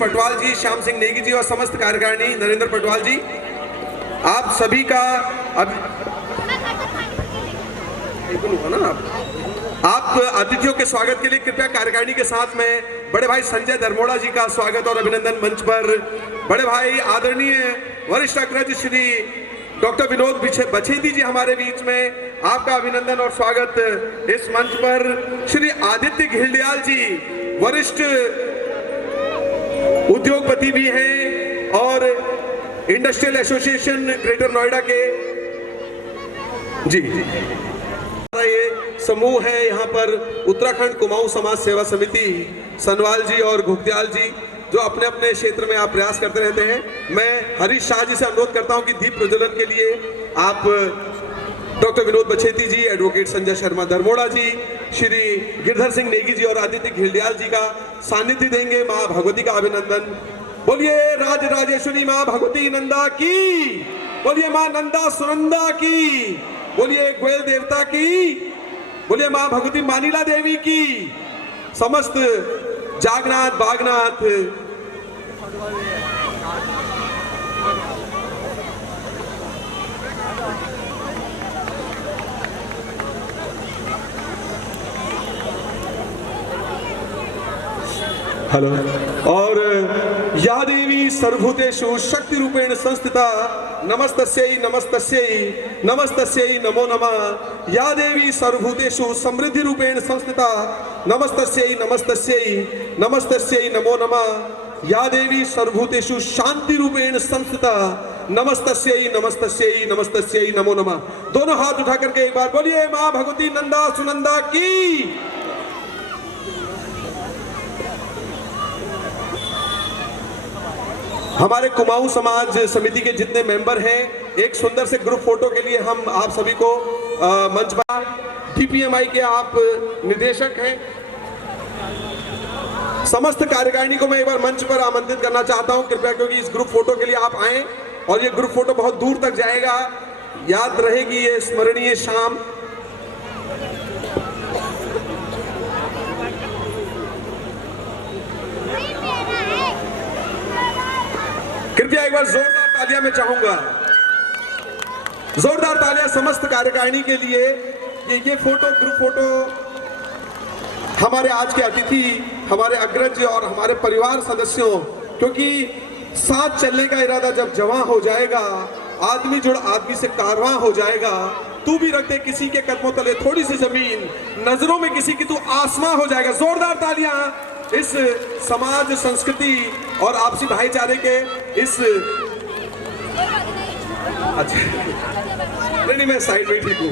पटवाल जी, श्याम सिंह नेगी जी और समस्त कार्यकारिणी, नरेंद्र पटवाल जी, आप सभी का आप अतिथियों के स्वागत के लिए कृपया कार्यकारिणी के साथ में बड़े भाई संजय धर्मोड़ा जी का स्वागत और अभिनंदन मंच पर। बड़े भाई आदरणीय वरिष्ठ अग्रज श्री डॉक्टर विनोद बछेती जी हमारे बीच में, आपका अभिनंदन और स्वागत इस मंच पर। श्री आदित्य घिल्डियाल जी वरिष्ठ उद्योगपति भी हैं और इंडस्ट्रियल एसोसिएशन ग्रेटर नोएडा के जी ये समूह है। यहाँ पर उत्तराखंड कुमाऊं समाज सेवा समिति सनवाल जी और घुगत्याल जी जो अपने अपने क्षेत्र में आप प्रयास करते रहते हैं। मैं हरीश शाह जी से अनुरोध करता हूं कि दीप प्रज्वलन के लिए आप डॉक्टर विनोद बछेती जी, एडवोकेट संजय शर्मा धर्मोड़ा जी, श्री गिरधर सिंह नेगी जी और आदित्य घिल्डियाल जी का सानिध्य देंगे। माँ भगवती का अभिनंदन। बोलिए राज राजेश्वरी माँ भगवती नंदा की, बोलिए माँ नंदा सुनंदा की, बोलिए ग्वेल देवता की, बोलिए माँ भगवती मानिला देवी की, समस्त जागनाथ बागनाथ हेलो। और या देवी सर्वभूतेषु शक्ति रूपेण संस्थिता नमस्तस्यै नमस्तस्यै नमस्तस्यै नमो नमः। या देवी सर्वभूतेषु समृद्धि रूपेण संस्थिता नमस्तस्यै नमस्तस्यै नमस्तस्यै नमो नमः। या देवी सर्वभूतेषु शांति रूपेण संस्थिता नमस्तस्यै नमस्तस्यै नमस्तस्यै नमो नमः। दोनों हाथ उठा करके एक बार बोलिए माँ भगवती नंदा सुनंदा की। हमारे कुमाऊं समाज समिति के जितने मेंबर हैं, एक सुंदर से ग्रुप फोटो के लिए हम आप सभी को मंच पर, डीपीएमआई के आप निदेशक हैं, समस्त कार्यकारिणी को मैं एक बार मंच पर आमंत्रित करना चाहता हूं कृपया, क्योंकि इस ग्रुप फोटो के लिए आप आए और ये ग्रुप फोटो बहुत दूर तक जाएगा, याद रहेगी ये स्मरणीय शाम। कृपया एक बार जोरदार तालियां मैं चाहूंगा, जोरदार तालियां समस्त कार्यकारिणी के लिए। ये फोटो ग्रुप फोटो हमारे आज के अतिथि, हमारे अग्रज और हमारे परिवार सदस्यों, क्योंकि साथ चलने का इरादा जब जवां हो जाएगा, आदमी जुड़ आदमी से कारवां हो जाएगा। तू भी रख दे किसी के कदमों तले थोड़ी सी जमीन, नजरों में किसी की तू आसमां हो जाएगा। जोरदार तालियां इस समाज संस्कृति और आपसी भाईचारे के इस अच्छा नहीं मैं साइड में ठीक हूँ।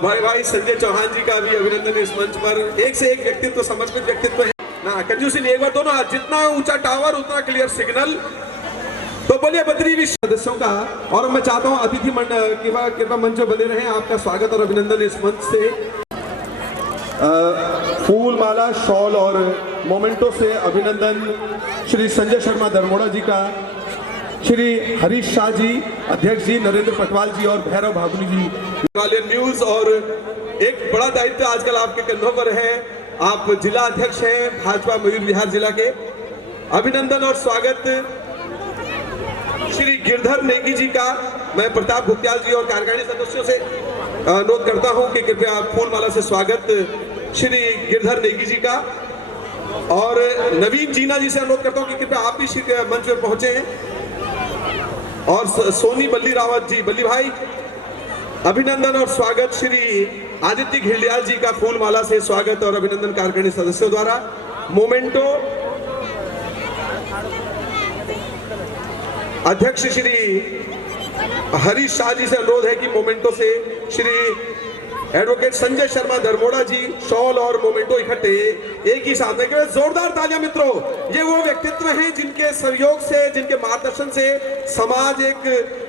भाई संजय चौहान जी का भी अभिनंदन इस मंच पर। एक से एक व्यक्तित्व, समर्पित व्यक्तित्व है ना। कंजूसी नहीं, एक बार दोनों हाथ, जितना ऊंचा टावर उतना क्लियर सिग्नल। तो बोलिए बद्री विश्व सदस्यों का। और मैं चाहता हूँ अतिथि कृपा मंच बने रहे। आपका स्वागत और अभिनंदन इस मंच से। फूल माला, शॉल और मोमेंटो से अभिनंदन श्री संजय शर्मा धर्मोड़ा जी का, श्री हरीश शाह जी अध्यक्ष जी, नरेंद्र पटवाल जी और भैरव भागुनी जी। ग्वालियर न्यूज और एक बड़ा दायित्व आजकल आपके कंधों पर है। आप जिला अध्यक्ष हैं भाजपा मयूर विहार जिला के। अभिनंदन और स्वागत श्री गिरधर नेगी जी का। मैं प्रताप घुगत्याल जी और कार्यकारिणी सदस्यों से अनुरोध करता हूं कि कृपया फूलमाला से स्वागत श्री गिरधर नेगी जी का। और नवीन जीना जी से अनुरोध करता हूं कि कृपया आप भी मंच पर पहुंचे हैं। और सोनी बल्ली रावत जी, बल्ली भाई, अभिनंदन और स्वागत श्री आदित्य घिल्डियाल जी का फूलमाला से स्वागत और अभिनंदन कार्यकारिणी सदस्यों द्वारा। मोमेंटो अध्यक्ष श्री हरीश शाह जी से अनुरोध है कि मोमेंटो से श्री एडवोकेट संजय शर्मा धर्मोड़ा जी शॉल और मोमेंटो इकट्ठे एक ही साथ में। जोरदार तालियां मित्रों। ये वो व्यक्तित्व हैं जिनके सहयोग से, जिनके मार्गदर्शन से समाज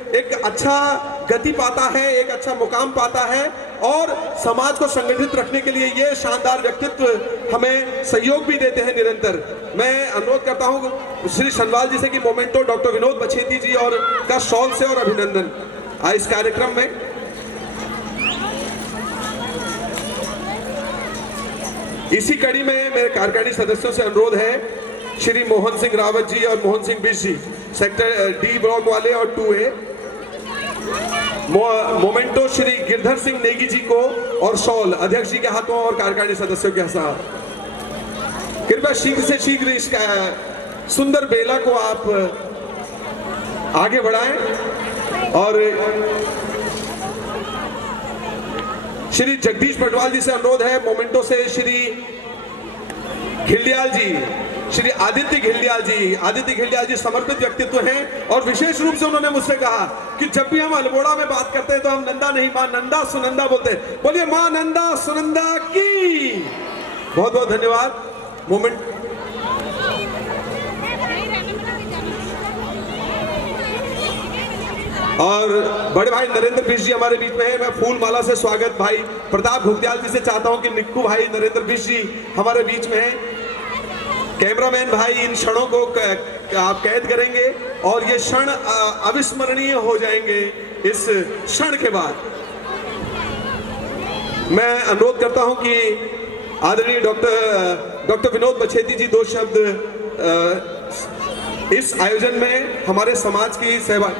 एक अच्छा गति पाता है, एक अच्छा मुकाम पाता है। और समाज को संगठित रखने के लिए ये शानदार व्यक्तित्व हमें सहयोग भी देते हैं निरंतर। मैं अनुरोध करता हूं श्री सनवाल जी से कि मोमेंटो डॉक्टर विनोद बछेती जी और का शॉल से और अभिनंदन इस कार्यक्रम में। इसी कड़ी में मेरे कार्यकारिणी सदस्यों से अनुरोध है श्री मोहन सिंह रावत जी और मोहन सिंह बिश जी, सेक्टर डी ब्लॉक वाले और 2A। मोमेंटो श्री गिरधर सिंह नेगी जी को और शॉल अध्यक्ष जी के हाथों और कार्यकारिणी सदस्यों के साथ। कृपया शीघ्र से शीघ्र इस सुंदर बेला को आप आगे बढ़ाएं और श्री जगदीश पटवाल जी से अनुरोध है, मोमेंटो से श्री घिल्डियाल जी, श्री आदित्य घिल्डियाल जी समर्पित व्यक्तित्व हैं और विशेष रूप से उन्होंने मुझसे कहा कि जब भी हम अल्मोड़ा में बात करते हैं तो हम नंदा नहीं, मां नंदा सुनंदा बोलते हैं। बोलिए मां नंदा सुनंदा की। बहुत बहुत धन्यवाद। मोमेंट और बड़े भाई नरेंद्र बिश जी हमारे बीच में है। मैं फूल माला से स्वागत भाई प्रताप घुग्याल जी से चाहता हूं कि निक्कू भाई नरेंद्र बिश जी हमारे बीच में है। कैमरामैन भाई इन क्षणों को आप कैद करेंगे और ये क्षण अविस्मरणीय हो जाएंगे। इस क्षण के बाद मैं अनुरोध करता हूं कि आदरणीय डॉक्टर विनोद बछेती जी 2 शब्द इस आयोजन में हमारे समाज की सेवा।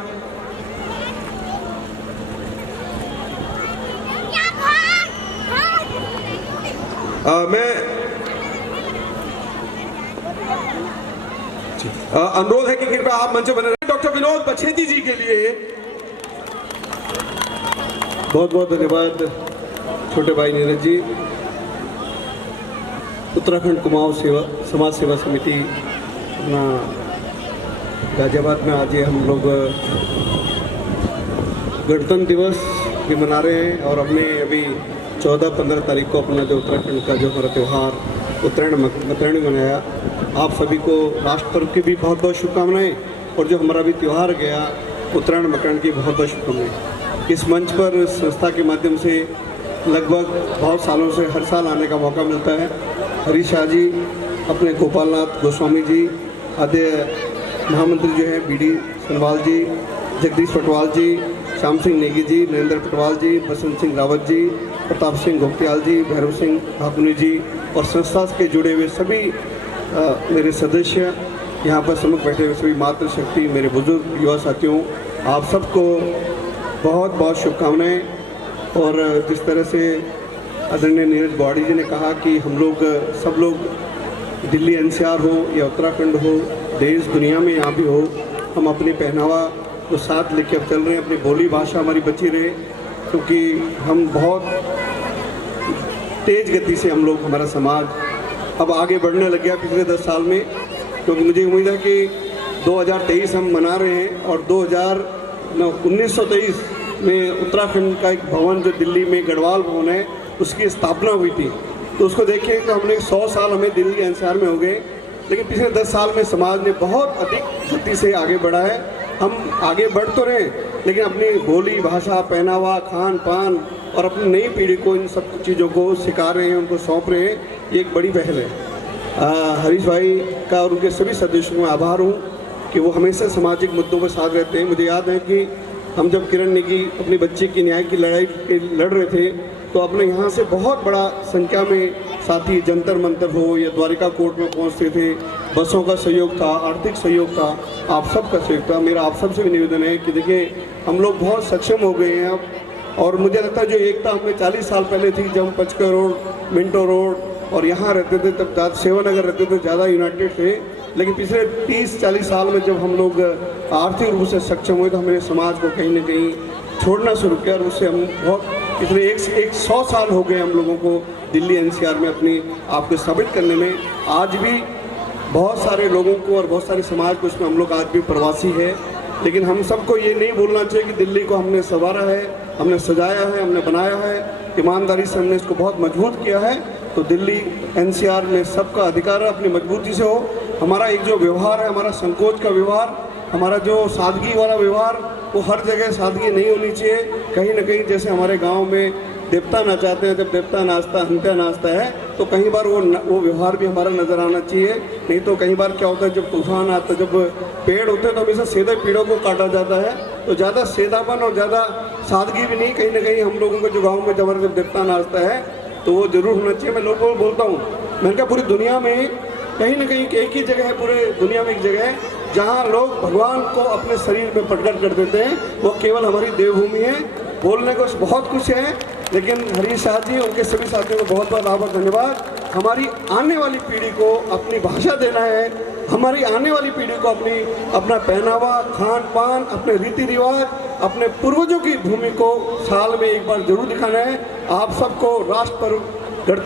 मैं अनुरोध है कि कृपया आप मंच बने रहें। डॉक्टर विनोद बछेती जी के लिए बहुत बहुत धन्यवाद। छोटे भाई नीरज जी, उत्तराखंड कुमाऊं समाज सेवा समिति अपना गाजियाबाद में आज हम लोग गणतंत्र दिवस भी मना रहे हैं और हमने अभी 14-15 तारीख को अपना जो उत्तराखंड का जो हमारा त्यौहार उत्तरायण मनाया। आप सभी को राष्ट्र पर्व की भी बहुत बहुत शुभकामनाएं और जो हमारा भी त्यौहार गया उत्तरायण मकरायण की बहुत बहुत शुभकामनाएं। इस मंच पर संस्था के माध्यम से लगभग बहुत सालों से हर साल आने का मौका मिलता है। हरीश शाह जी, अपने गोपालनाथ गोस्वामी जी, आदि महामंत्री जो है BD सनवाल जी, जगदीश पटवाल जी, श्याम सिंह नेगी जी, नरेंद्र पटवाल जी, बसंत सिंह रावत जी, प्रताप सिंह घोटियाल जी, भैरव सिंह भाकुनी जी और संस्था के जुड़े हुए सभी मेरे सदस्य, यहाँ पर सम्मुख बैठे हुए सभी मातृशक्ति, मेरे बुजुर्ग युवा साथियों, आप सबको बहुत बहुत शुभकामनाएं। और जिस तरह से आदरणीय नीरज गौड़ी जी ने कहा कि हम लोग सब लोग दिल्ली NCR हो या उत्तराखंड हो, देश दुनिया में यहाँ भी हो, हम अपनी पहनावा को साथ लेके अब चल रहे हैं। अपनी बोली भाषा हमारी बची रहे, क्योंकि हम बहुत तेज़ गति से हम लोग हमारा समाज अब आगे बढ़ने लग गया पिछले 10 साल में। क्योंकि मुझे उम्मीद है कि 2023 हम मना रहे हैं और 1923 में उत्तराखंड का एक भवन जो दिल्ली में गढ़वाल भवन है उसकी स्थापना हुई थी। तो उसको देखिए कि हमने 100 साल हमें दिल्ली NCR में हो गए, लेकिन पिछले 10 साल में समाज ने बहुत अधिक गति से आगे बढ़ा है। हम आगे बढ़ तो रहे लेकिन अपनी बोली भाषा, पहनावा, खान पान और अपनी नई पीढ़ी को इन सब चीज़ों को सिखा रहे हैं, उनको सौंप रहे हैं। ये एक बड़ी पहल है। हरीश भाई का और उनके सभी सदस्यों में आभार हूँ कि वो हमेशा सामाजिक मुद्दों पर साथ रहते हैं। मुझे याद है कि हम जब किरण नेगी अपनी बच्ची की न्याय की लड़ाई लड़ रहे थे तो अपने यहाँ से बहुत बड़ा संख्या में साथी जंतर मंतर हो या द्वारिका कोर्ट में पहुँचते थे। बसों का सहयोग था, आर्थिक सहयोग था, आप सब का सहयोग था। मेरा आप सबसे भी निवेदन है कि देखिए हम लोग बहुत सक्षम हो गए हैं अब, और मुझे लगता है जो एकता हमें 40 साल पहले थी जब हम पचकर रोड, मिंटो रोड और यहाँ रहते थे, तब सेवानगर रहते थे, ज़्यादा यूनाइटेड थे। लेकिन पिछले 30-40 साल में जब हम लोग आर्थिक रूप से सक्षम हुए तो हमने समाज को कहीं ना कहीं छोड़ना शुरू किया और उससे हम बहुत पिछले 100 साल हो गए हम लोगों को दिल्ली NCR में अपनी आपको साबित करने में। आज भी बहुत सारे लोगों को और बहुत सारे समाज को उसमें हम लोग आज भी प्रवासी है, लेकिन हम सबको ये नहीं भूलना चाहिए कि दिल्ली को हमने संवारा है, हमने सजाया है, हमने बनाया है, ईमानदारी से हमने इसको बहुत मजबूत किया है। तो दिल्ली NCR में सबका अधिकार है अपनी मजबूती से हो। हमारा एक जो व्यवहार है, हमारा संकोच का व्यवहार, हमारा जो सादगी वाला व्यवहार, वो हर जगह सादगी नहीं होनी चाहिए। कहीं ना कहीं जैसे हमारे गांव में देवता नाचाते हैं, जब देवता नाचता हंत्या नाचता है तो कहीं बार वो व्यवहार भी हमारा नज़र आना चाहिए। नहीं तो कई बार क्या होता है, जब तूफान आता है, जब पेड़ होते हैं तो हमेशा सीधे पेड़ों को काटा जाता है। तो ज़्यादा सीधापन और ज़्यादा सादगी भी नहीं, कहीं ना कहीं हम लोगों को जो गाँव में जब देवता नाचता है तो वो जरूर होना चाहिए। मैं लोगों को बोलता हूँ, मैंने कहा पूरी दुनिया में कहीं ना कहीं एक ही जगह है पूरे दुनिया में, एक जगह है जहाँ लोग भगवान को अपने शरीर में प्रकट कर देते हैं, वो केवल हमारी देवभूमि है। बोलने को बहुत कुछ है, लेकिन हरीश शाह जी उनके सभी साथियों को बहुत बहुत आभार धन्यवाद। हमारी आने वाली पीढ़ी को अपनी भाषा देना है, हमारी आने वाली पीढ़ी को अपना पहनावा, खान पान, अपने रीति रिवाज, अपने पूर्वजों की भूमि को साल में एक बार जरूर दिखाना है। आप सबको राष्ट्र पर्व